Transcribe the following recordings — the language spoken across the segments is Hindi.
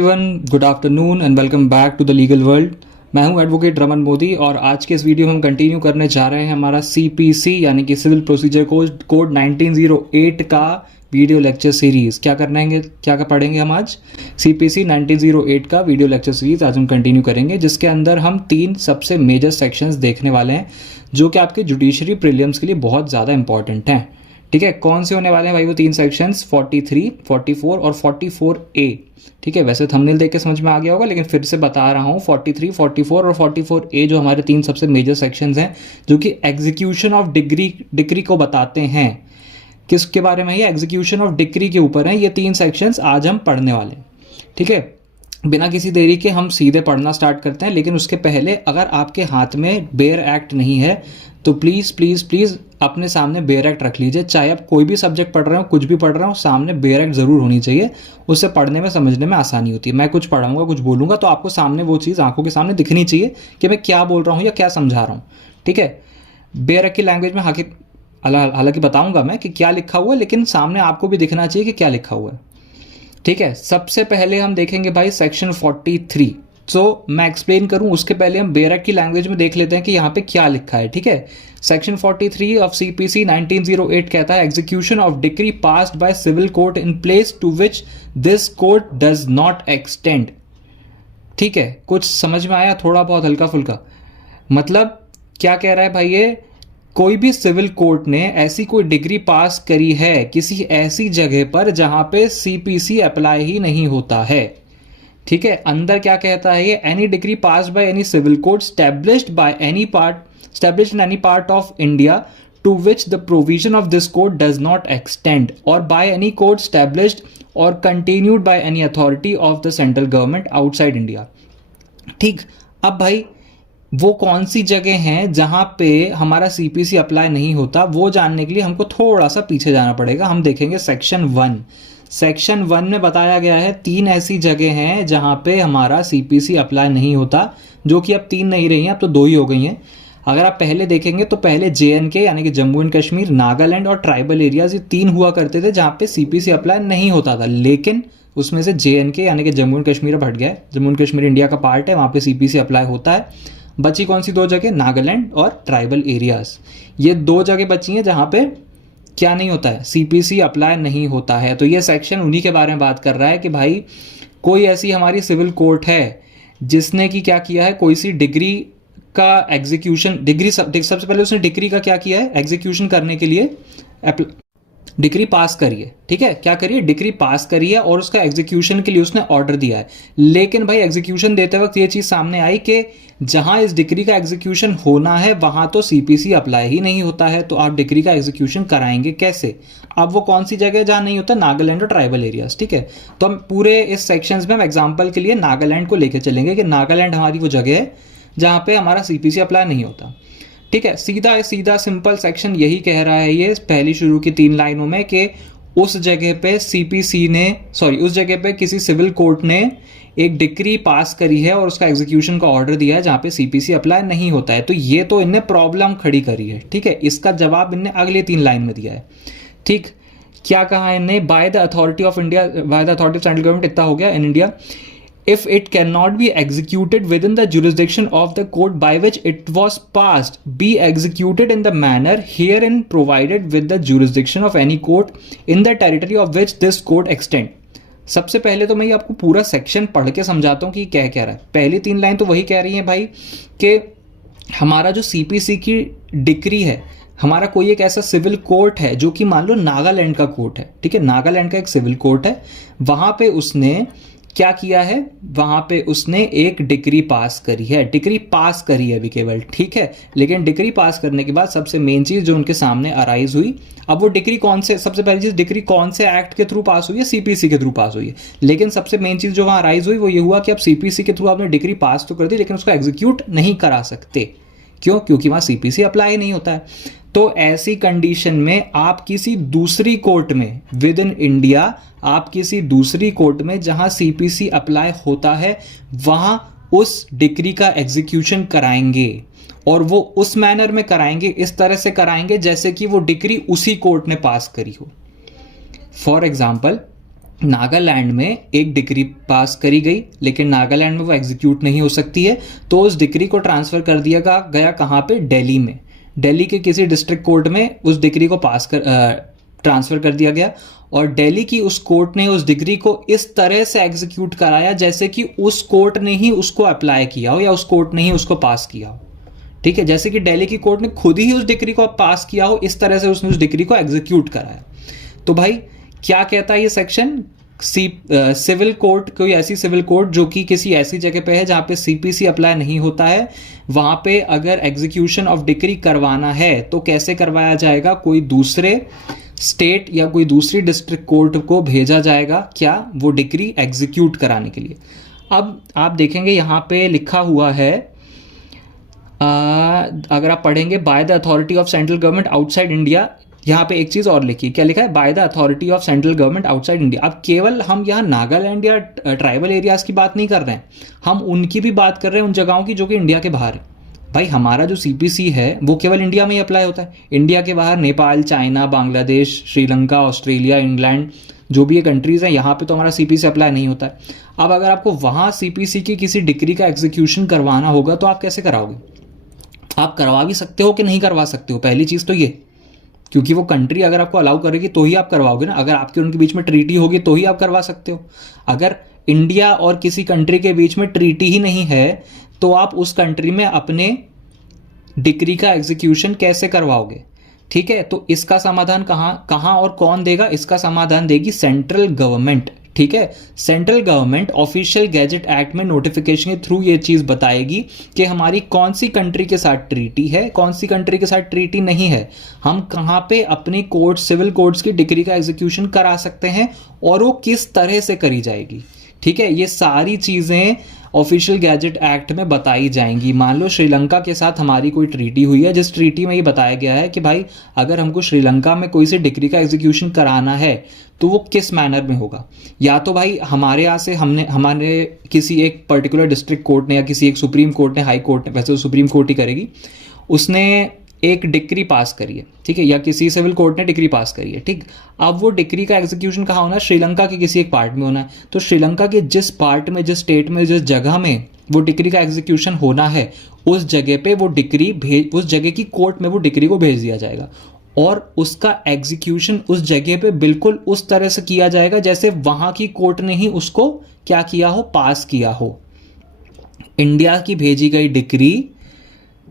Everyone, good afternoon and welcome back to the legal world. मैं हूं एडवोकेट रमन मोदी और आज के इस वीडियो में हम कंटिन्यू करने जा रहे हैं हमारा सीपीसी यानी कि सिविल प्रोसीजर कोड 1908 का वीडियो लेक्चर सीरीज। क्या पढ़ेंगे हम आज? सीपीसी 1908 का वीडियो लेक्चर सीरीज आज हम कंटिन्यू करेंगे, जिसके अंदर हम 3 सबसे मेजर सेक्शंस देखने वाले हैं जो कि आपके जुडिशरी प्रीलिम्स के लिए बहुत ज़्यादा इंपॉर्टेंट हैं। ठीक है, कौन से होने वाले हैं भाई वो 3 सेक्शंस? 43, 44 और 44A। ठीक है, वैसे थंबनेल देख के समझ में आ गया होगा, लेकिन फिर से बता रहा हूँ 43, 44 और 44A जो हमारे 3 सबसे मेजर सेक्शंस हैं जो कि एग्जीक्यूशन ऑफ डिक्री को बताते हैं। किसके बारे में? ये एग्जीक्यूशन ऑफ डिक्री के ऊपर है ये 3 सेक्शंस आज हम पढ़ने वाले हैं। ठीक है, बिना किसी देरी के हम सीधे पढ़ना स्टार्ट करते हैं, लेकिन उसके पहले अगर आपके हाथ में बेयर एक्ट नहीं है तो प्लीज़ प्लीज़ प्लीज़ अपने सामने बेयर एक्ट रख लीजिए। चाहे आप कोई भी सब्जेक्ट पढ़ रहे हो, कुछ भी पढ़ रहे हो, सामने बेयर एक्ट ज़रूर होनी चाहिए। उससे पढ़ने में समझने में आसानी होती है। मैं कुछ पढ़ाऊंगा, कुछ बोलूँगा तो आपको सामने वो चीज़ आंखों के सामने दिखनी चाहिए कि मैं क्या बोल रहा हूँ या क्या समझा रहा हूँ। ठीक है, बेयर एक्ट की लैंग्वेज में हालांकि बताऊँगा मैं कि क्या लिखा हुआ है, लेकिन सामने आपको भी दिखना चाहिए कि क्या लिखा हुआ है। ठीक है, सबसे पहले हम देखेंगे भाई सेक्शन 43। तो मैं एक्सप्लेन करूं उसके पहले हम बेयर एक्ट की लैंग्वेज में देख लेते हैं कि यहाँ पे क्या लिखा है। ठीक है, सेक्शन 43 ऑफ सीपीसी 1908 कहता है execution of decree passed by civil court in place to which this court does not extend. ठीक है, कुछ समझ में आया? थोड़ा बहुत हल्का फुल्का। मतलब क्या कह रहा है भाई? ये कोई भी सिविल कोर्ट ने ऐसी कोई डिग्री पास करी है किसी ऐसी जगह पर जहां पे सीपीसी अप्लाई ही नहीं होता है। ठीक है, अंदर क्या कहता है ये? Any decree pass by any civil court established in any part of India to which the provision of this code does not extend or by any court established or continued by any authority of the central government outside India. ठीक, अब भाई वो कौन सी जगह हैं जहां पे हमारा सीपीसी अप्लाई नहीं होता, वो जानने के लिए हमको थोड़ा सा पीछे जाना पड़ेगा। हम देखेंगे सेक्शन 1। सेक्शन 1 में बताया गया है 3 ऐसी जगह हैं जहां पे हमारा सीपीसी अप्लाई नहीं होता, जो कि अब 3 नहीं रही हैं, अब तो 2 ही हो गई हैं। अगर आप पहले देखेंगे तो पहले JNK यानी कि जम्मू एंड कश्मीर, नागालैंड और ट्राइबल एरियाज, ये 3 हुआ करते थे जहां पे सीपीसी अप्लाई नहीं होता था। लेकिन उसमें से JNK यानी कि जम्मू एंड कश्मीर अब हट गया है। जम्मू एंड कश्मीर इंडिया का पार्ट है, वहां पे सीपीसी अप्लाई होता है। बची कौन सी 2 जगह? नागालैंड और ट्राइबल एरियाज। ये 2 जगह बची हैं जहां पे क्या नहीं होता है? सीपीसी अप्लाई नहीं होता है। तो ये सेक्शन उन्हीं के बारे में बात कर रहा है कि भाई कोई ऐसी हमारी सिविल कोर्ट है जिसने कि क्या किया है, कोई सी डिग्री का एग्जीक्यूशन, सबसे पहले उसने डिग्री का क्या किया है? एग्जीक्यूशन करने के लिए डिग्री पास करी है। ठीक है, क्या करिए? डिग्री पास करी है और उसका एग्जीक्यूशन के लिए उसने ऑर्डर दिया है। लेकिन भाई एग्जीक्यूशन देते वक्त ये चीज सामने आई कि जहां इस डिग्री का एग्जीक्यूशन होना है वहां तो सीपीसी अप्लाई ही नहीं होता है, तो आप डिग्री का एग्जीक्यूशन कराएंगे कैसे? अब वो कौन सी जगह जहां नहीं होता? नागालैंड और ट्राइबल एरियाज। ठीक है, तो हम पूरे इस सेक्शंस में हम एग्जांपल के लिए नागालैंड को लेकर चलेंगे कि नागालैंड हमारी वो जगह है जहां पे हमारा सीपीसी अप्लाई नहीं होता। ठीक है, सीधा सिंपल सेक्शन यही कह रहा है ये पहली शुरू की 3 लाइनों में कि उस जगह पे किसी सिविल कोर्ट ने एक डिग्री पास करी है और उसका एग्जीक्यूशन का ऑर्डर दिया है जहां पे सीपीसी अप्लाई नहीं होता है। तो ये तो इनने प्रॉब्लम खड़ी करी है। ठीक है, इसका जवाब इनने अगले 3 लाइन में दिया है। ठीक, क्या कहा इनने? By the authority of central government, इतना हो गया, in India, if it cannot be executed within the jurisdiction of the court by which it was passed, be executed in the manner herein provided with the jurisdiction of any court in the territory of which this court extend। सबसे पहले तो मैं ये आपको पूरा सेक्शन पढ़ के समझाता हूँ कि क्या कह रहा है। पहली 3 लाइन तो वही कह रही है भाई कि हमारा जो सीपीसी की डिग्री है, हमारा कोई एक ऐसा सिविल कोर्ट है जो कि मान लो नागालैंड का कोर्ट है। ठीक है, नागालैंड का एक सिविल कोर्ट है, वहां पे उसने क्या किया है? वहां पे उसने एक डिग्री पास करी है। डिग्री पास करी है अभी केवल। ठीक है, लेकिन डिग्री पास करने के बाद सबसे मेन चीज जो उनके सामने अराइज हुई, अब वो डिग्री कौन से, सबसे पहली चीज, डिग्री कौन से एक्ट के थ्रू पास हुई है? सीपीसी के थ्रू पास हुई है। लेकिन सबसे मेन चीज जो वहां अराइज हुई वो ये हुआ कि अब सीपीसी के थ्रू आपने डिग्री पास तो कर दी, लेकिन उसको एग्जीक्यूट नहीं करा सकते। क्यों? क्योंकि वहां सीपीसी अप्लाई नहीं होता है। तो ऐसी कंडीशन में आप किसी दूसरी कोर्ट में विद इन इंडिया, आप किसी दूसरी कोर्ट में जहां सीपीसी अप्लाई होता है वहां उस डिग्री का एग्जीक्यूशन कराएंगे, और वो उस मैनर में कराएंगे, इस तरह से कराएंगे जैसे कि वो डिग्री उसी कोर्ट ने पास करी हो। फॉर एग्जाम्पल, नागालैंड में एक डिक्री पास करी गई, लेकिन नागालैंड में वो एग्जीक्यूट नहीं हो सकती है, तो उस डिक्री को ट्रांसफ़र कर दिया गया कहाँ पे, दिल्ली में। दिल्ली के किसी डिस्ट्रिक्ट कोर्ट में उस डिक्री को ट्रांसफ़र कर दिया गया, और दिल्ली की उस कोर्ट ने उस डिग्री को इस तरह से एग्जीक्यूट कराया जैसे कि उस कोर्ट ने ही उसको अप्लाई किया हो या उस कोर्ट ने ही उसको पास किया हो। ठीक है, जैसे कि दिल्ली की कोर्ट ने खुद ही उस डिग्री को पास किया हो, इस तरह से उसने उस डिग्री को एग्जीक्यूट कराया। तो भाई क्या कहता है ये सेक्शन, सिविल कोर्ट, कोई ऐसी सिविल कोर्ट जो कि किसी ऐसी जगह पे है जहाँ पे सीपीसी अप्लाई नहीं होता है, वहाँ पे अगर एग्जीक्यूशन ऑफ डिक्री करवाना है तो कैसे करवाया जाएगा, कोई दूसरे स्टेट या कोई दूसरी डिस्ट्रिक्ट कोर्ट को भेजा जाएगा, क्या, वो डिक्री एग्जीक्यूट कराने के लिए। अब आप देखेंगे यहाँ पे लिखा हुआ है, अगर आप पढ़ेंगे by the authority of central government outside India, यहाँ पे एक चीज़ और लिखी है, क्या लिखा है, by the authority of central government outside India. अब केवल हम यहाँ नागालैंड या ट्राइबल एरियाज़ की बात नहीं कर रहे हैं, हम उनकी भी बात कर रहे हैं, उन जगहों की जो कि इंडिया के बाहर है। भाई हमारा जो सीपीसी है वो केवल इंडिया में ही अप्लाई होता है, इंडिया के बाहर Nepal, China, Bangladesh, Sri Lanka, Australia, England, जो भी ये कंट्रीज़ हैं, यहाँ पे तो हमारा सीपीसी अप्लाई नहीं होता है। अब अगर आपको वहाँ सीपीसी की किसी डिग्री का एग्जीक्यूशन करवाना होगा तो आप कैसे कराओगे, आप करवा भी सकते हो कि नहीं करवा सकते हो, पहली चीज़ तो ये, क्योंकि वो कंट्री अगर आपको अलाउ करेगी तो ही आप करवाओगे ना, अगर आपके उनके बीच में ट्रीटी होगी तो ही आप करवा सकते हो। अगर इंडिया और किसी कंट्री के बीच में ट्रीटी ही नहीं है तो आप उस कंट्री में अपने डिग्री का एग्जीक्यूशन कैसे करवाओगे। ठीक है, तो इसका समाधान कहाँ और कौन देगा, इसका समाधान देगी सेंट्रल गवर्नमेंट। ठीक है, central government official gazette act में नोटिफिकेशन के थ्रू ये चीज़ बताएगी कि हमारी कौन सी कंट्री के साथ ट्रीटी है, कौन सी कंट्री के साथ ट्रीटी नहीं है, हम कहाँ पे अपनी कोर्ट, सिविल कोर्ट्स की डिग्री का एग्जीक्यूशन करा सकते हैं और वो किस तरह से करी जाएगी। ठीक है, ये सारी चीज़ें ऑफिशियल गैजेट एक्ट में बताई जाएंगी। मान लो श्रीलंका के साथ हमारी कोई ट्रीटी हुई है, जिस ट्रीटी में ये बताया गया है कि भाई अगर हमको श्रीलंका में कोई सी डिग्री का एग्जीक्यूशन कराना है तो वो किस मैनर में होगा, या तो भाई हमारे यहाँ से हमारे किसी एक पर्टिकुलर डिस्ट्रिक्ट कोर्ट ने या किसी एक सुप्रीम कोर्ट ने, हाई कोर्ट ने, वैसे तो सुप्रीम कोर्ट ही करेगी, उसने एक डिक्री पास करी है, ठीक है, या किसी सिविल कोर्ट ने डिक्री पास करी है। ठीक, अब वो डिक्री का एग्जीक्यूशन कहाँ होना है, श्रीलंका के किसी एक पार्ट में होना है। तो श्रीलंका के जिस पार्ट में, जिस स्टेट में, जिस जगह में वो डिक्री का एग्जीक्यूशन होना है, उस जगह पे वो डिक्री उस जगह की कोर्ट में वो डिक्री को भेज दिया जाएगा और उसका एग्जीक्यूशन उस जगह पे बिल्कुल उस तरह से किया जाएगा जैसे वहाँ की कोर्ट ने ही उसको क्या किया हो, पास किया हो। इंडिया की भेजी गई डिक्री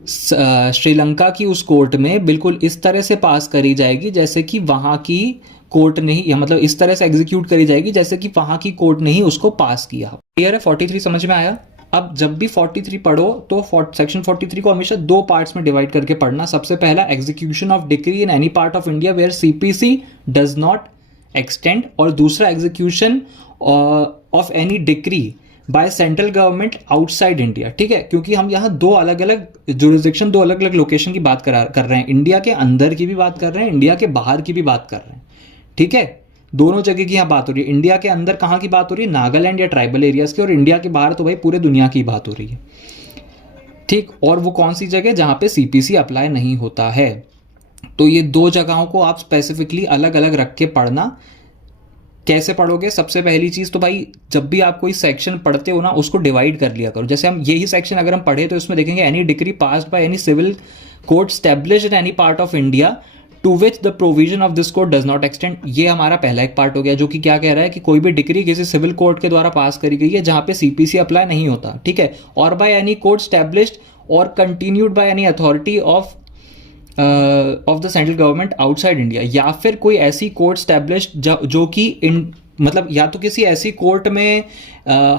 श्रीलंका की उस कोर्ट में बिल्कुल इस तरह से पास करी जाएगी जैसे कि वहाँ की कोर्ट ने ही, या मतलब इस तरह से एग्जीक्यूट करी जाएगी जैसे कि वहाँ की कोर्ट ने ही उसको पास किया। क्लियर है, 43 समझ में आया। अब जब भी 43 पढ़ो तो सेक्शन 43 को हमेशा दो पार्ट्स में डिवाइड करके पढ़ना। सबसे पहला, execution of decree in any part of India where CPC does not extend, और दूसरा execution of any decree by central government outside India. ठीक है, क्योंकि हम यहाँ दो अलग अलग जुरिस्डिक्शन, दो अलग अलग लोकेशन की बात कर रहे हैं, इंडिया के अंदर की भी बात कर रहे हैं, इंडिया के बाहर की भी बात कर रहे हैं। ठीक है, दोनों जगह की यहाँ बात हो रही है। इंडिया के अंदर कहाँ की बात हो रही है, नागालैंड या ट्राइबल एरियाज की, और इंडिया के बाहर तो भाई पूरे दुनिया की बात हो रही है। ठीक, और वो कौन सी जगह जहाँ पे सीपीसी अप्लाई नहीं होता है। तो ये दो जगहों को आप स्पेसिफिकली अलग अलग रख के पढ़ना। कैसे पढ़ोगे, सबसे पहली चीज़ तो भाई जब भी आप कोई सेक्शन पढ़ते हो ना, उसको डिवाइड कर लिया करो। जैसे हम यही सेक्शन अगर हम पढ़े तो इसमें देखेंगे any decree passed by any civil court established in any part of India to which the provision of this code does not extend. ये हमारा पहला एक पार्ट हो गया, जो कि क्या कह रहा है कि कोई भी डिग्री किसी सिविल कोर्ट के द्वारा पास करी गई है जहाँ पे सीपीसी अप्लाई नहीं होता। ठीक है, और by any court established or continued by any authority of the central government outside India, या फिर कोई ऐसी कोर्ट स्टैब्लिश्ड जो कि मतलब या तो किसी ऐसी कोर्ट में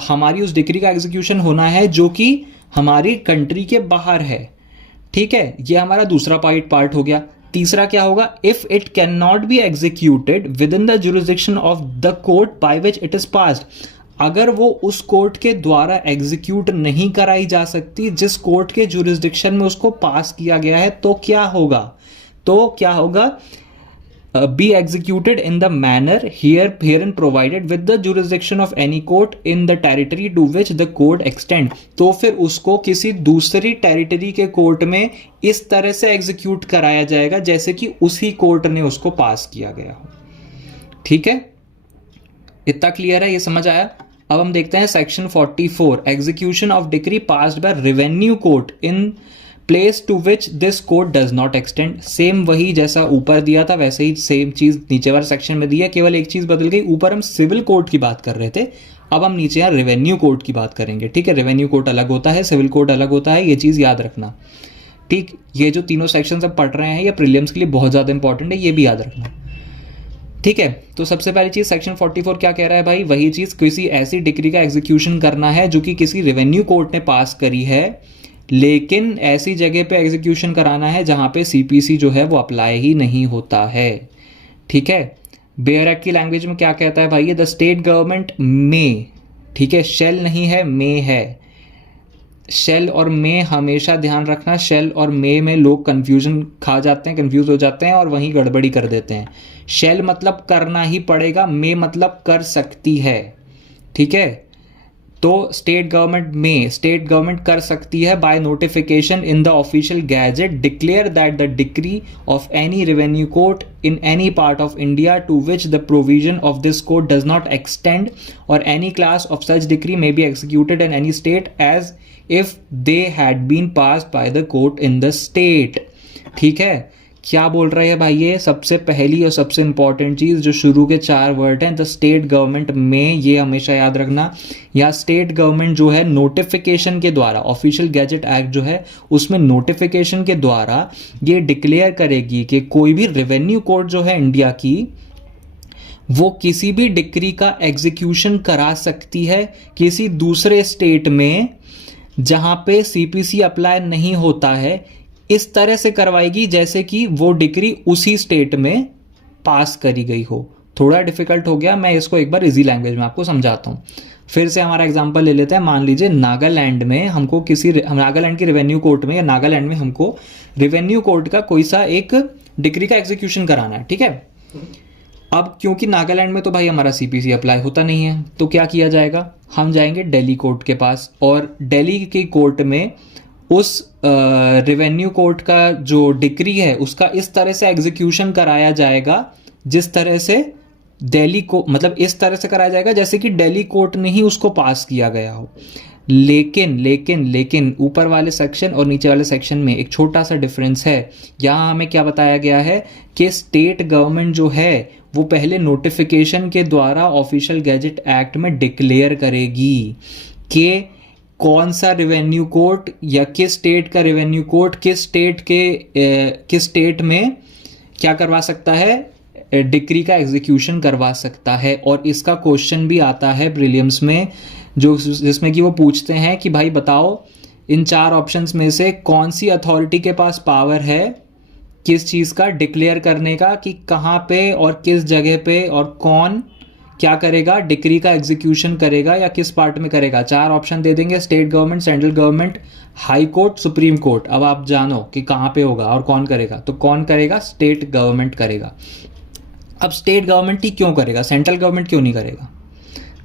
हमारी उस डिग्री का एग्जीक्यूशन होना है जो कि हमारी कंट्री के बाहर है। ठीक है, ये हमारा दूसरा पार्ट हो गया। तीसरा क्या होगा, if it can not be executed with in the jurisdiction of the court by which it is passed, अगर वो उस कोर्ट के द्वारा एग्जीक्यूट नहीं कराई जा सकती जिस कोर्ट के जुरिस्डिक्शन में उसको पास किया गया है, तो क्या होगा, be executed in the manner here and provided with the jurisdiction of any court in the territory to which the court extend. तो फिर उसको किसी दूसरी टेरिटरी के कोर्ट में इस तरह से एग्जीक्यूट कराया जाएगा जैसे कि उसी कोर्ट ने उसको पास किया गया हो। ठीक है, इतना क्लियर है, ये समझ आया। अब हम देखते हैं section 44, execution of decree passed by revenue court in place to which this code does not extend. Same वही जैसा ऊपर दिया था वैसे ही सेम चीज नीचे वाले सेक्शन में दी है, केवल एक चीज बदल गई। ऊपर हम सिविल कोड की बात कर रहे थे, अब हम नीचे यहाँ रेवेन्यू कोड की बात करेंगे। ठीक है, रेवेन्यू कोड अलग होता है, सिविल कोड अलग होता है, ये चीज याद रखना। ठीक, ये जो तीनों सेक्शन अब पढ़ रहे हैं ये प्रीलिम्स के लिए बहुत ज्यादा इंपॉर्टेंट है, ये भी याद रखना। ठीक है, तो सबसे पहली चीज सेक्शन 44 क्या कह रहा है भाई, वही चीज, किसी ऐसी डिक्री का एग्जीक्यूशन करना है जो कि किसी रेवेन्यू कोर्ट ने पास करी है, लेकिन ऐसी जगह पे एग्जीक्यूशन कराना है जहां पे सीपीसी जो है वो अप्लाई ही नहीं होता है। ठीक है, बेयर एक्ट की लैंग्वेज में क्या कहता है भाई, ये द स्टेट गवर्नमेंट में, ठीक है, शेल नहीं है, मे है। शेल और मे हमेशा ध्यान रखना, शेल और मे में लोग कंफ्यूजन खा जाते हैं, कंफ्यूज हो जाते हैं और वहीं गड़बड़ी कर देते हैं। शेल मतलब करना ही पड़ेगा, मे मतलब कर सकती है। ठीक है, तो स्टेट गवर्नमेंट कर सकती है by notification in the official gazette declare that the decree of any revenue court in any part of India to which the provision of this code does not extend और any class of such decree may be executed in any state as if they had been passed by the court in the state. ठीक है, क्या बोल रहे हैं भाई, ये सबसे पहली और सबसे इंपॉर्टेंट चीज जो शुरू के 4 वर्ड हैं, द स्टेट गवर्नमेंट में, ये हमेशा याद रखना। या स्टेट गवर्नमेंट जो है नोटिफिकेशन के द्वारा, ऑफिशियल गैजेट एक्ट जो है उसमें नोटिफिकेशन के द्वारा ये डिक्लेयर करेगी कि कोई भी रेवेन्यू कोर्ट जो है इंडिया की, वो किसी भी डिक्री का एग्जीक्यूशन करा सकती है किसी दूसरे स्टेट में जहां पे सीपीसी अप्लाई नहीं होता है, इस तरह से करवाएगी जैसे कि वो डिक्री उसी स्टेट में पास करी गई हो। थोड़ा डिफिकल्ट हो गया, मैं इसको एक बार इजी लैंग्वेज में आपको समझाता हूँ। फिर से हमारा एग्जांपल ले लेते हैं। मान लीजिए नागालैंड में हमको नागालैंड की रेवेन्यू कोर्ट में या नागालैंड में हमको रेवेन्यू कोर्ट का कोई सा एक डिक्री का एग्जीक्यूशन कराना है। ठीक है, अब क्योंकि नागालैंड में तो भाई हमारा सीपीसी अप्लाई होता नहीं है, तो क्या किया जाएगा, हम जाएंगे दिल्ली कोर्ट के पास और दिल्ली की कोर्ट में उस रेवेन्यू कोर्ट का जो डिक्री है उसका इस तरह से एग्जीक्यूशन कराया जाएगा जिस तरह से दिल्ली को, मतलब इस तरह से कराया जाएगा जैसे कि दिल्ली कोर्ट ने ही उसको पास किया गया हो। लेकिन लेकिन लेकिन ऊपर वाले सेक्शन और नीचे वाले सेक्शन में एक छोटा सा डिफरेंस है। यहाँ हमें क्या बताया गया है कि स्टेट गवर्नमेंट जो है वो पहले नोटिफिकेशन के द्वारा ऑफिशियल गैजेट एक्ट में डिक्लेयर करेगी कि कौन सा रेवेन्यू कोर्ट या किस स्टेट का रेवेन्यू कोर्ट किस स्टेट में क्या करवा सकता है, डिक्री का एग्जीक्यूशन करवा सकता है। और इसका क्वेश्चन भी आता है प्रीलिम्स में, जो जिसमें कि वो पूछते हैं कि भाई बताओ इन 4 ऑप्शंस में से कौन सी अथॉरिटी के पास पावर है किस चीज़ का डिक्लेयर करने का, कि कहाँ पे और किस जगह पे और कौन क्या करेगा, डिक्री का एग्जीक्यूशन करेगा या किस पार्ट में करेगा। 4 ऑप्शन दे देंगे, state government, central government, high court, supreme court. अब आप जानो कि कहाँ पे होगा और कौन करेगा। तो कौन करेगा, स्टेट गवर्नमेंट करेगा। अब स्टेट गवर्नमेंट ही क्यों करेगा, सेंट्रल गवर्नमेंट क्यों नहीं करेगा,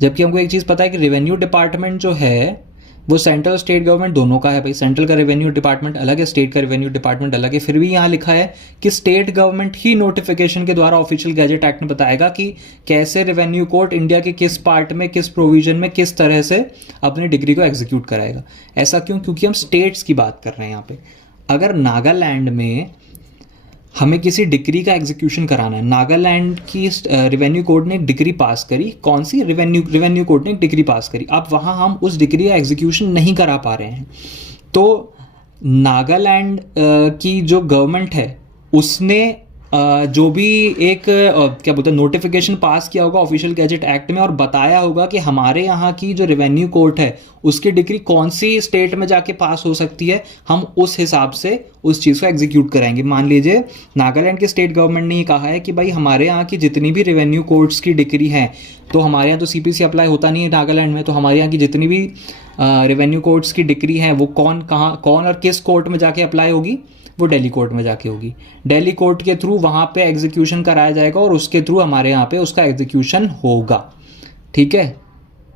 जबकि हमको एक चीज़ पता है कि रेवेन्यू डिपार्टमेंट जो है वो सेंट्रल स्टेट गवर्नमेंट दोनों का है भाई। सेंट्रल का रेवेन्यू डिपार्टमेंट अलग है, स्टेट का रेवेन्यू डिपार्टमेंट अलग है। फिर भी यहाँ लिखा है कि स्टेट गवर्नमेंट ही नोटिफिकेशन के द्वारा ऑफिशियल गैजेट एक्ट में बताएगा कि कैसे रेवेन्यू कोर्ट इंडिया के किस पार्ट में, किस प्रोविजन में, किस तरह से अपनी डिग्री को एग्जीक्यूट कराएगा। ऐसा क्यों, क्योंकि हम स्टेट्स की बात कर रहे हैं यहाँ पे। अगर नागालैंड में हमें किसी डिग्री का एग्जीक्यूशन कराना है, नागालैंड की रेवेन्यू कोर्ट ने एक डिग्री पास करी, कौन सी, रेवेन्यू कोर्ट ने एक डिग्री पास करी। अब वहाँ हम उस डिग्री का एग्जीक्यूशन नहीं करा पा रहे हैं, तो नागालैंड की जो गवर्नमेंट है उसने जो भी एक क्या बोलते हैं नोटिफिकेशन पास किया होगा ऑफिशियल गैजेट एक्ट में और बताया होगा कि हमारे यहाँ की जो रेवेन्यू कोर्ट है उसकी डिग्री कौन सी स्टेट में जाके पास हो सकती है, हम उस हिसाब से उस चीज़ को एग्जीक्यूट कराएंगे। मान लीजिए नागालैंड के स्टेट गवर्नमेंट ने ये कहा है कि भाई हमारे यहाँ की जितनी भी रेवेन्यू कोर्ट्स की डिग्री हैं, तो हमारे यहाँ तो सीपीसी अप्लाई होता नहीं है नागालैंड में, तो हमारे यहाँ की जितनी भी रेवेन्यू कोर्ट्स की डिग्री हैं वो कौन और किस कोर्ट में जाके अप्लाई होगी, वो दिल्ली कोर्ट में जाके होगी। दिल्ली कोर्ट के थ्रू वहाँ पे एग्जीक्यूशन कराया जाएगा और उसके थ्रू हमारे यहाँ पे उसका एग्जीक्यूशन होगा। ठीक है,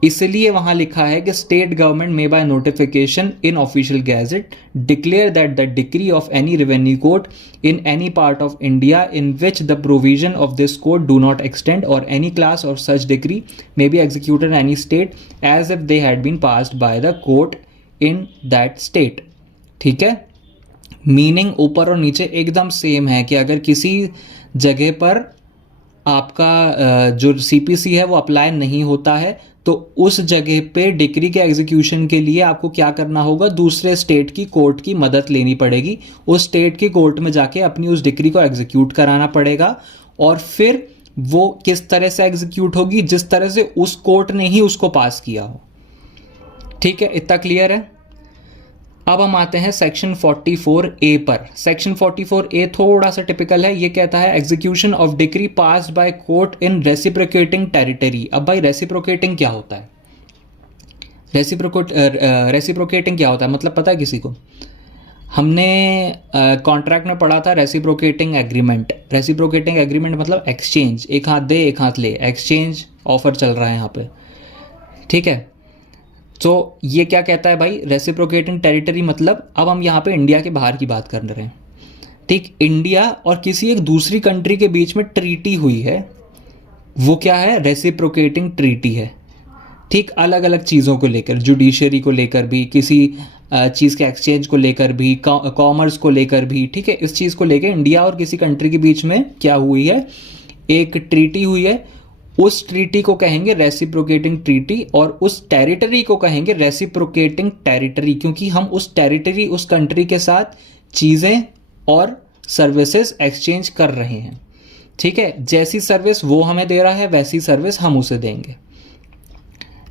इसलिए वहां लिखा है कि state government may by notification in official gazette declare that the decree of any revenue code in any part of India in which the provision of this code do not extend और any class of such decree may be executed in any state as if they had been passed by the court in that state. ठीक है, मीनिंग ऊपर और नीचे एकदम सेम है कि अगर किसी जगह पर आपका जो सीपीसी है वो अप्लाई नहीं होता है तो उस जगह पे डिक्री के एग्जीक्यूशन के लिए आपको क्या करना होगा, दूसरे स्टेट की कोर्ट की मदद लेनी पड़ेगी। उस स्टेट की कोर्ट में जाके अपनी उस डिक्री को एग्जीक्यूट कराना पड़ेगा और फिर वो किस तरह से एग्जीक्यूट होगी, जिस तरह से उस कोर्ट ने ही उसको पास किया हो। ठीक है, इतना क्लियर है। अब हम आते हैं सेक्शन 44A पर। सेक्शन 44A थोड़ा सा टिपिकल है। ये कहता है execution of decree passed by court in reciprocating territory. अब भाई रेसिप्रोकेटिंग क्या होता है? रेसिप्रोकेटिंग क्या होता है मतलब पता है किसी को? हमने कॉन्ट्रैक्ट में पढ़ा था रेसिप्रोकेटिंग एग्रीमेंट। रेसिप्रोकेटिंग एग्रीमेंट मतलब एक्सचेंज, एक हाथ दे एक हाथ ले, एक्सचेंज ऑफर चल रहा है यहाँ पे। ठीक है, तो ये क्या कहता है भाई, रेसिप्रोकेटिंग टेरिटरी मतलब अब हम यहाँ पे इंडिया के बाहर की बात कर रहे हैं। ठीक, इंडिया और किसी एक दूसरी कंट्री के बीच में ट्रीटी हुई है, वो क्या है, रेसिप्रोकेटिंग ट्रीटी है। ठीक, अलग अलग चीज़ों को लेकर, जुडिशरी को लेकर भी, किसी चीज़ के एक्सचेंज को लेकर भी, कॉमर्स को लेकर भी। ठीक है, इस चीज़ को लेकर इंडिया और किसी कंट्री के बीच में क्या हुई है, एक ट्रीटी हुई है। उस ट्रीटी को कहेंगे रेसिप्रोकेटिंग ट्रीटी और उस टेरिटरी को कहेंगे रेसिप्रोकेटिंग टेरिटरी, क्योंकि हम उस टेरिटरी, उस कंट्री के साथ चीज़ें और सर्विसेज एक्सचेंज कर रहे हैं। ठीक है, जैसी सर्विस वो हमें दे रहा है वैसी सर्विस हम उसे देंगे।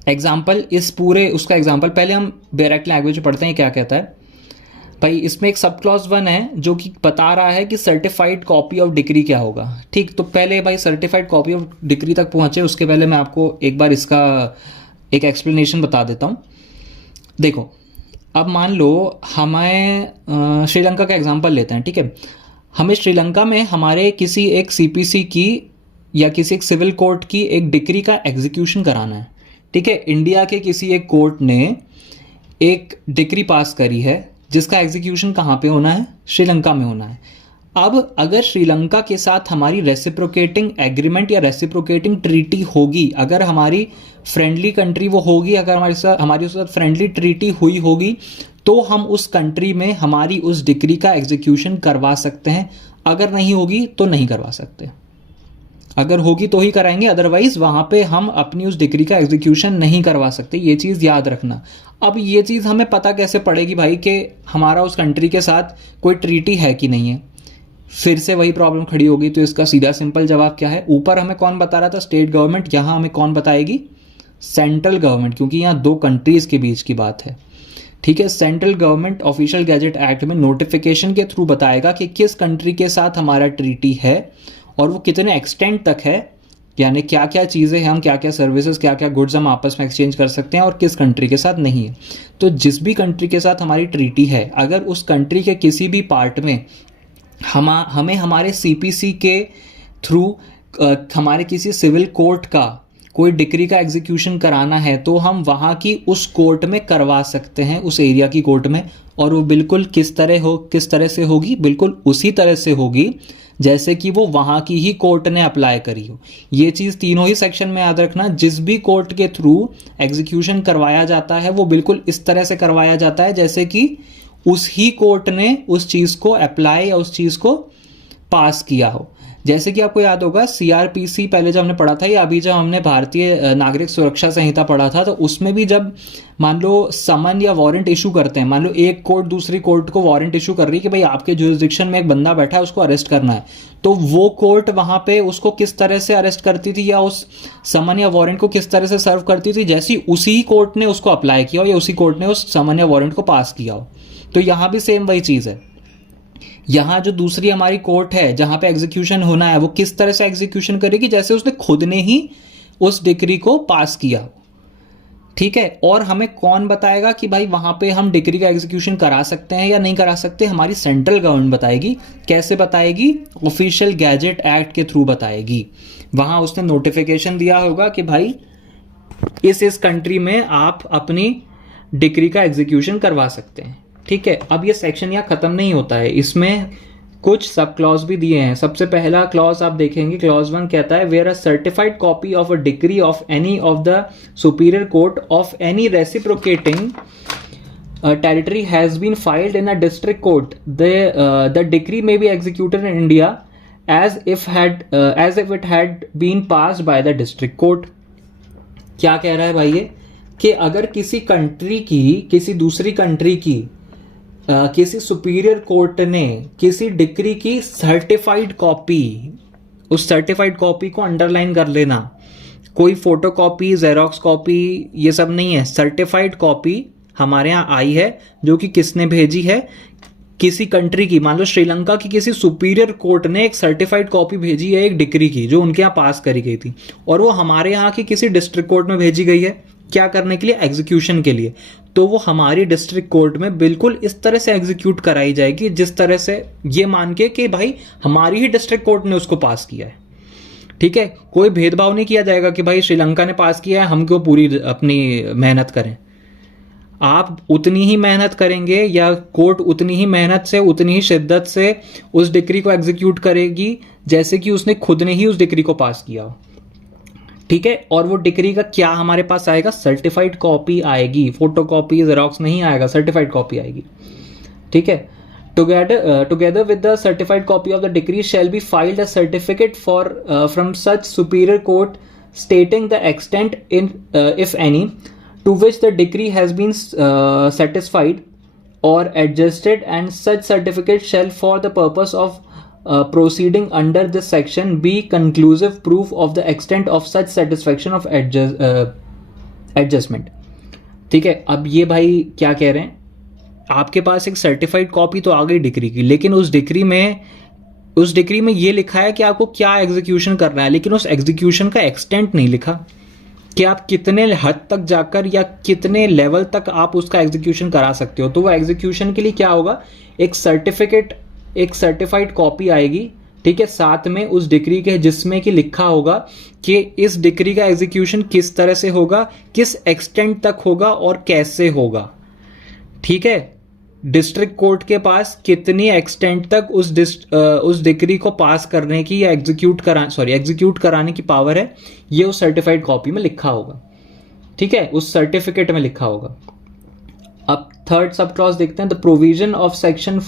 एग्जाम्पल, इस पूरे उसका एग्जाम्पल पहले हम डायरेक्ट लैंग्वेज में पढ़ते हैं क्या कहता है भाई। इसमें एक सब क्लॉज 1 है जो कि बता रहा है कि सर्टिफाइड कॉपी ऑफ डिक्री क्या होगा। ठीक, तो पहले भाई सर्टिफाइड कॉपी ऑफ डिक्री तक पहुंचे उसके पहले मैं आपको एक बार इसका एक एक्सप्लेनेशन बता देता हूं। देखो, अब मान लो हमें श्रीलंका का एग्जांपल लेते हैं। ठीक है, हमें श्रीलंका में हमारे किसी एक सीपीसी की या किसी एक सिविल कोर्ट की एक डिक्री का एग्जीक्यूशन कराना है। ठीक है, इंडिया के किसी एक कोर्ट ने एक डिक्री पास करी है जिसका एग्जीक्यूशन कहाँ पे होना है, श्रीलंका में होना है। अब अगर श्रीलंका के साथ हमारी रेसिप्रोकेटिंग एग्रीमेंट या रेसिप्रोकेटिंग ट्रीटी होगी, अगर हमारी फ्रेंडली कंट्री वो होगी, अगर हमारी उसके साथ फ्रेंडली ट्रीटी हुई होगी, तो हम उस कंट्री में हमारी उस डिक्री का एग्जीक्यूशन करवा सकते हैं। अगर नहीं होगी तो नहीं करवा सकते। अगर होगी तो ही कराएंगे, अदरवाइज वहां पे हम अपनी उस डिक्री का एग्जीक्यूशन नहीं करवा सकते। ये चीज़ याद रखना। अब ये चीज़ हमें पता कैसे पड़ेगी भाई कि हमारा उस कंट्री के साथ कोई ट्रीटी है कि नहीं है? फिर से वही प्रॉब्लम खड़ी होगी। तो इसका सीधा सिंपल जवाब क्या है, ऊपर हमें कौन बता रहा था, स्टेट गवर्नमेंट, यहाँ हमें कौन बताएगी, सेंट्रल गवर्नमेंट, क्योंकि यहाँ दो कंट्रीज के बीच की बात है। ठीक है, central government official gazette act में नोटिफिकेशन के थ्रू बताएगा कि किस कंट्री के साथ हमारा ट्रीटी है और वो कितने एक्सटेंट तक है, यानी क्या क्या चीज़ें हैं, हम क्या क्या सर्विसेज, क्या क्या गुड्स हम आपस में एक्सचेंज कर सकते हैं और किस कंट्री के साथ नहीं है। तो जिस भी कंट्री के साथ हमारी ट्रीटी है, अगर उस कंट्री के किसी भी पार्ट में हमें हमारे सीपीसी के थ्रू हमारे किसी सिविल कोर्ट का कोई डिक्री का एग्जीक्यूशन कराना है, तो हम वहाँ की उस कोर्ट में करवा सकते हैं, उस एरिया की कोर्ट में। और वो बिल्कुल किस तरह से होगी, बिल्कुल उसी तरह से होगी जैसे कि वो वहाँ की ही कोर्ट ने अप्लाई करी हो। ये चीज़ तीनों ही सेक्शन में याद रखना। जिस भी कोर्ट के थ्रू एग्जीक्यूशन करवाया जाता है वो बिल्कुल इस तरह से करवाया जाता है जैसे कि उस ही कोर्ट ने उस चीज़ को अप्लाई या उस चीज़ को पास किया हो। जैसे कि आपको याद होगा सीआरपीसी पहले जब हमने पढ़ा था, या अभी जब हमने भारतीय नागरिक सुरक्षा संहिता पढ़ा था, तो उसमें भी जब मान लो समन या वारंट इशू करते हैं, मान लो एक कोर्ट दूसरी कोर्ट को वारंट इशू कर रही है कि भाई आपके जुरिस्डिक्शन में एक बंदा बैठा है, उसको अरेस्ट करना है, तो वो कोर्ट वहां पे उसको किस तरह से अरेस्ट करती थी या उस समन या वारंट को किस तरह से सर्व करती थी, जैसी उसी कोर्ट ने उसको अप्लाई किया हो या उसी कोर्ट ने उस समन या वारंट को पास किया हो। तो यहाँ भी सेम वही चीज़ है। यहाँ जो दूसरी हमारी कोर्ट है जहाँ पे एग्जीक्यूशन होना है, वो किस तरह से एग्जीक्यूशन करेगी, जैसे उसने खुद ने ही उस डिक्री को पास किया। ठीक है, और हमें कौन बताएगा कि भाई वहाँ पे हम डिक्री का एग्जीक्यूशन करा सकते हैं या नहीं करा सकते? हमारी सेंट्रल गवर्नमेंट बताएगी। कैसे बताएगी? ऑफिशियल गैजेट एक्ट के थ्रू बताएगी। वहाँ उसने नोटिफिकेशन दिया होगा कि भाई इस कंट्री में आप अपनी डिक्री का एग्जीक्यूशन करवा सकते हैं। ठीक है, अब ये सेक्शन यहाँ खत्म नहीं होता है, इसमें कुछ सब क्लॉज भी दिए हैं। सबसे पहला क्लॉज आप देखेंगे, क्लॉज 1 कहता है where a certified copy of a decree of any of the superior court of any reciprocating territory has been filed in a district court, the decree may be executed in India as if it had been passed by the district court। क्या कह रहा है भाई ये कि अगर किसी कंट्री की, किसी दूसरी कंट्री की किसी सुपीरियर कोर्ट ने किसी डिक्री की सर्टिफाइड कॉपी, उस सर्टिफाइड कॉपी को अंडरलाइन कर लेना, कोई फोटो कॉपी, जेरोक्स कॉपी, ये सब नहीं है, सर्टिफाइड कॉपी हमारे यहाँ आई है जो कि किसने भेजी है, किसी कंट्री की, मान लो श्रीलंका की किसी सुपीरियर कोर्ट ने एक सर्टिफाइड कॉपी भेजी है एक डिक्री की जो उनके यहाँ पास करी गई थी, और वो हमारे यहाँ की किसी डिस्ट्रिक्ट कोर्ट में भेजी गई है, क्या करने के लिए, एग्जीक्यूशन के लिए। तो वो हमारी डिस्ट्रिक्ट कोर्ट में बिल्कुल इस तरह से एग्जीक्यूट कराई जाएगी जिस तरह से ये मान के कि भाई हमारी ही डिस्ट्रिक्ट कोर्ट ने उसको पास किया है। ठीक है, कोई भेदभाव नहीं किया जाएगा कि भाई श्रीलंका ने पास किया है हम क्यों पूरी अपनी मेहनत करें। आप उतनी ही मेहनत करेंगे या कोर्ट उतनी ही मेहनत से, उतनी ही शिद्दत से उस डिक्री को एग्जीक्यूट करेगी जैसे कि उसने खुद ने ही उस डिक्री को पास किया हो। ठीक है, और वो डिक्री का क्या हमारे पास आएगा, सर्टिफाइड कॉपी आएगी, फोटो कॉपी जेरोक्स नहीं आएगा, सर्टिफाइड कॉपी आएगी। ठीक है, together with the certified copy of the decree shall be filed a certificate for from such superior court stating the extent in if any to which the decree has been satisfied or adjusted, and such certificate shall for the purpose of proceeding under this section be conclusive proof of the extent of such satisfaction of adjustment। ठीक है, अब ये भाई क्या कह रहे हैं, आपके पास एक सर्टिफाइड कॉपी तो आ गई डिक्री की, लेकिन उस डिक्री में ये लिखा है कि आपको क्या एग्जीक्यूशन करना है, लेकिन उस एग्जीक्यूशन का एक्सटेंट नहीं लिखा कि आप कितने हद तक जाकर या कितने लेवल तक आप उसका एग्जीक्यूशन करा सकते हो। तो वो एग्जीक्यूशन के लिए क्या होगा, एक सर्टिफिकेट, एक सर्टिफाइड कॉपी आएगी। ठीक है, साथ में उस डिक्री के जिसमें कि लिखा होगा कि इस डिक्री का एग्जीक्यूशन किस तरह से होगा, किस एक्सटेंट तक होगा और कैसे होगा। ठीक है, डिस्ट्रिक्ट कोर्ट के पास कितनी एक्सटेंट तक उस डिक्री को पास करने की या एग्जीक्यूट कराने की पावर है, ये उस सर्टिफाइड कॉपी में लिखा होगा। ठीक है, उस सर्टिफिकेट में लिखा होगा। अब थर्ड सब क्लॉज देखते हैं। The provision of section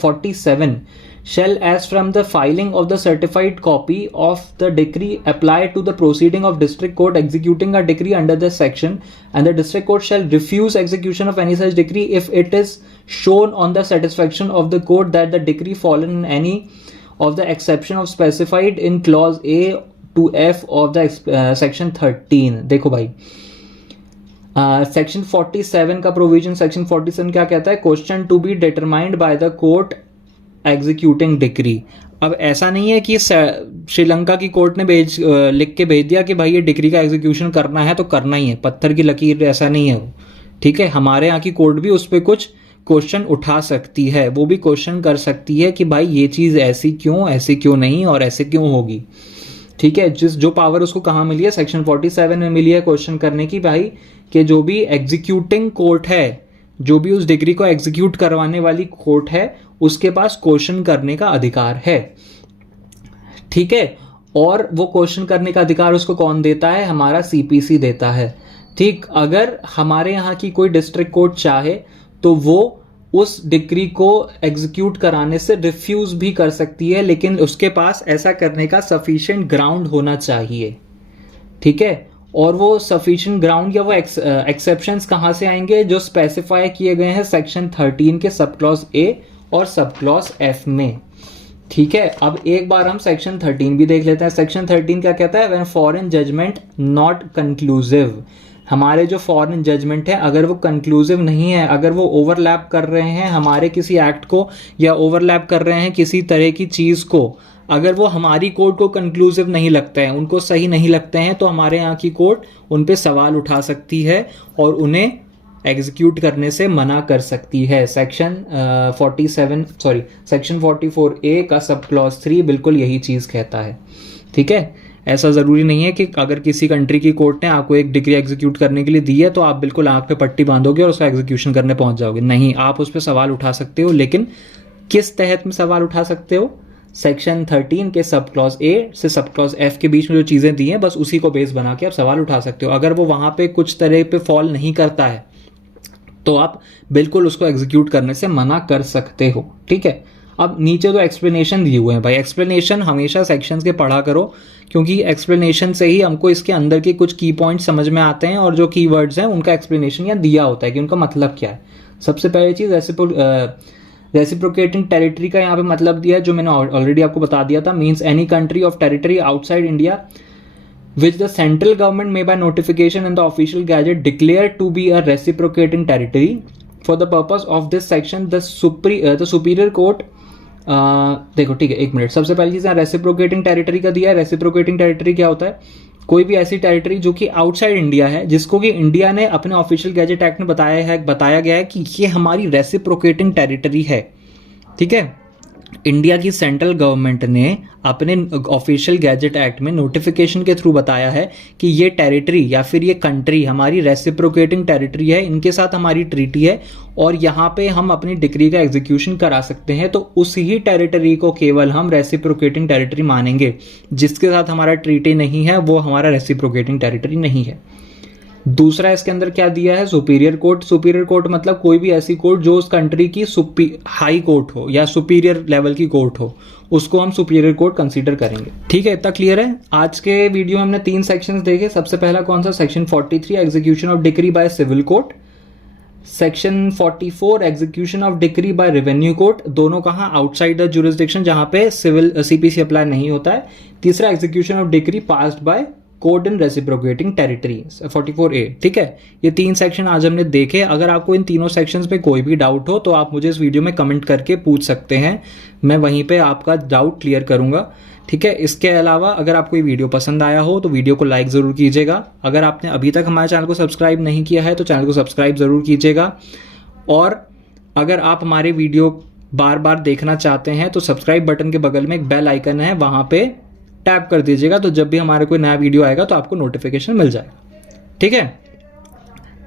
47 shall as from the filing of the certified copy of the decree apply to the proceeding of district court executing a decree under this section, and the district court shall refuse execution of any such decree if it is shown on the satisfaction of the court that the decree fallen in any of the exception of specified in clause A to F of the section 13। देखो भाई, सेक्शन 47 का प्रोविजन, सेक्शन 47 क्या कहता है, question to be determined by the court executing decree. अब ऐसा नहीं है कि श्रीलंका की कोर्ट ने लिख के भेज दिया कि भाई ये डिक्री का एग्जीक्यूशन करना है तो करना ही है, पत्थर की लकीर, ऐसा नहीं है वो। ठीक है, हमारे यहाँ की कोर्ट भी उस पर कुछ क्वेश्चन उठा सकती है, वो भी क्वेश्चन कर सकती है कि भाई ये चीज़ ऐसी क्यों नहीं और ऐसे क्यों होगी। ठीक है, जो पावर उसको कहाँ मिली है, सेक्शन 47 में मिली है क्वेश्चन करने की भाई, कि जो भी एग्जीक्यूटिंग कोर्ट है, जो भी उस डिग्री को एग्जीक्यूट करवाने वाली कोर्ट है, उसके पास क्वेश्चन करने का अधिकार है। ठीक है, और वो क्वेश्चन करने का अधिकार उसको कौन देता है, हमारा सीपीसी देता है। ठीक, अगर हमारे यहाँ की कोई डिस्ट्रिक्ट कोर्ट चाहे तो वो उस डिग्री को एग्जीक्यूट कराने से रिफ्यूज भी कर सकती है, लेकिन उसके पास ऐसा करने का सफिशिएंट ग्राउंड होना चाहिए। ठीक है, और वो सफिशिएंट ग्राउंड या वो एक्सेप्शंस कहाँ से आएंगे, जो स्पेसिफाई किए गए हैं सेक्शन 13 के सब क्लॉज ए और सब क्लॉज एफ में। ठीक है, अब एक बार हम सेक्शन 13 भी देख लेते हैं। सेक्शन 13 क्या कहता है, when foreign judgment not conclusive, हमारे जो फॉरेन जजमेंट है अगर वो कंक्लूसिव नहीं है, अगर वो ओवरलैप कर रहे हैं हमारे किसी एक्ट को या ओवरलैप कर रहे हैं किसी तरह की चीज़ को, अगर वो हमारी कोर्ट को कंक्लूसिव नहीं लगता है, उनको सही नहीं लगते हैं, तो हमारे यहाँ की कोर्ट उन पे सवाल उठा सकती है और उन्हें एग्जीक्यूट करने से मना कर सकती है। सेक्शन 44A का सब क्लॉज 3 बिल्कुल यही चीज़ कहता है। ठीक है, ऐसा ज़रूरी नहीं है कि अगर किसी कंट्री की कोर्ट ने आपको एक डिग्री एग्जीक्यूट करने के लिए दी है तो आप बिल्कुल आँख पे पट्टी बांधोगे और उसका एग्जीक्यूशन करने पहुंच जाओगे। नहीं, आप उस पर सवाल उठा सकते हो, लेकिन किस तहत में सवाल उठा सकते हो? सेक्शन 13 के सब क्लॉज ए से सब क्लॉज एफ के बीच में जो चीज़ें दी हैं बस उसी को बेस बना के आप सवाल उठा सकते हो। अगर वो वहाँ पे कुछ तरह पे फॉल नहीं करता है तो आप बिल्कुल उसको एग्जीक्यूट करने से मना कर सकते हो। ठीक है, अब नीचे तो एक्सप्लेनेशन दिए हुए हैं भाई। एक्सप्लेनेशन हमेशा सेक्शंस के पढ़ा करो, क्योंकि एक्सप्लेनेशन से ही हमको इसके अंदर के कुछ की पॉइंट्स समझ में आते हैं और जो की वर्ड्स हैं उनका एक्सप्लेनेशन यहाँ दिया होता है कि उनका मतलब क्या है। सबसे पहली चीज़ रेसिप्रोकेटिंग टेरिटरी का यहाँ पे मतलब दिया है, जो मैंने ऑलरेडी आपको बता दिया था। Means any country of territory outside India which the central government may by notification in the official gazette declare to be a reciprocating territory. For the purpose of this section, the superior court देखो ठीक है, एक मिनट। सबसे पहली चीज़ रेसिप्रोकेटिंग टेरिटरी का दिया है। रेसिप्रोकेटिंग टेरिटरी क्या होता है? कोई भी ऐसी टेरिटरी जो कि आउटसाइड इंडिया है, जिसको कि इंडिया ने अपने ऑफिशियल गैजेट एक्ट में बताया गया है कि ये हमारी रेसिप्रोकेटिंग टेरिटरी है। ठीक है, इंडिया की सेंट्रल गवर्नमेंट ने अपने ऑफिशियल गैजेट एक्ट में नोटिफिकेशन के थ्रू बताया है कि ये टेरिटरी या फिर ये कंट्री हमारी रेसिप्रोकेटिंग टेरिटरी है, इनके साथ हमारी ट्रीटी है और यहाँ पे हम अपनी डिग्री का एग्जीक्यूशन करा सकते हैं। तो उस ही टेरिटरी को केवल हम रेसिप्रोकेटिंग टेरिटरी मानेंगे। जिसके साथ हमारा ट्रीटी नहीं है वो हमारा रेसिप्रोकेटिंग टेरिटरी नहीं है। दूसरा इसके अंदर क्या दिया है? Superior court. सुपीरियर कोर्ट मतलब कोई भी ऐसी कोर्ट जो उस कंट्री की हाई कोर्ट हो या सुपीरियर लेवल की कोर्ट हो, उसको हम सुपीरियर कोर्ट कंसीडर करेंगे। ठीक है, इतना क्लियर है? आज के वीडियो में हमने 3 सेक्शंस देखे। सबसे पहला कौन सा? Section 43 execution of decree by civil court. Section 44 execution of decree by revenue court. दोनों कहाँ? आउटसाइड द जुरिस्डिक्शन, जहां पे सिविल सीपीसी अप्लाई नहीं होता है। तीसरा execution of decree passed by court in reciprocating territory 44A। ठीक है, ये 3 सेक्शन आज हमने देखे। अगर आपको इन तीनों सेक्शंस पे कोई भी डाउट हो तो आप मुझे इस वीडियो में कमेंट करके पूछ सकते हैं, मैं वहीं पे आपका डाउट क्लियर करूंगा। ठीक है, इसके अलावा अगर आपको ये वीडियो पसंद आया हो तो वीडियो को लाइक ज़रूर कीजिएगा। अगर आपने अभी तक हमारे चैनल को सब्सक्राइब नहीं किया है तो चैनल को सब्सक्राइब ज़रूर कीजिएगा। और अगर आप हमारे वीडियो बार बार देखना चाहते हैं तो सब्सक्राइब बटन के बगल में एक बेल आइकन है, वहाँ पे टैप कर दीजिएगा, तो जब भी हमारे कोई नया वीडियो आएगा तो आपको नोटिफिकेशन मिल जाएगा।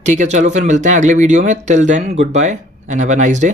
ठीक है, चलो फिर मिलते हैं अगले वीडियो में। Till then goodbye and have a nice day.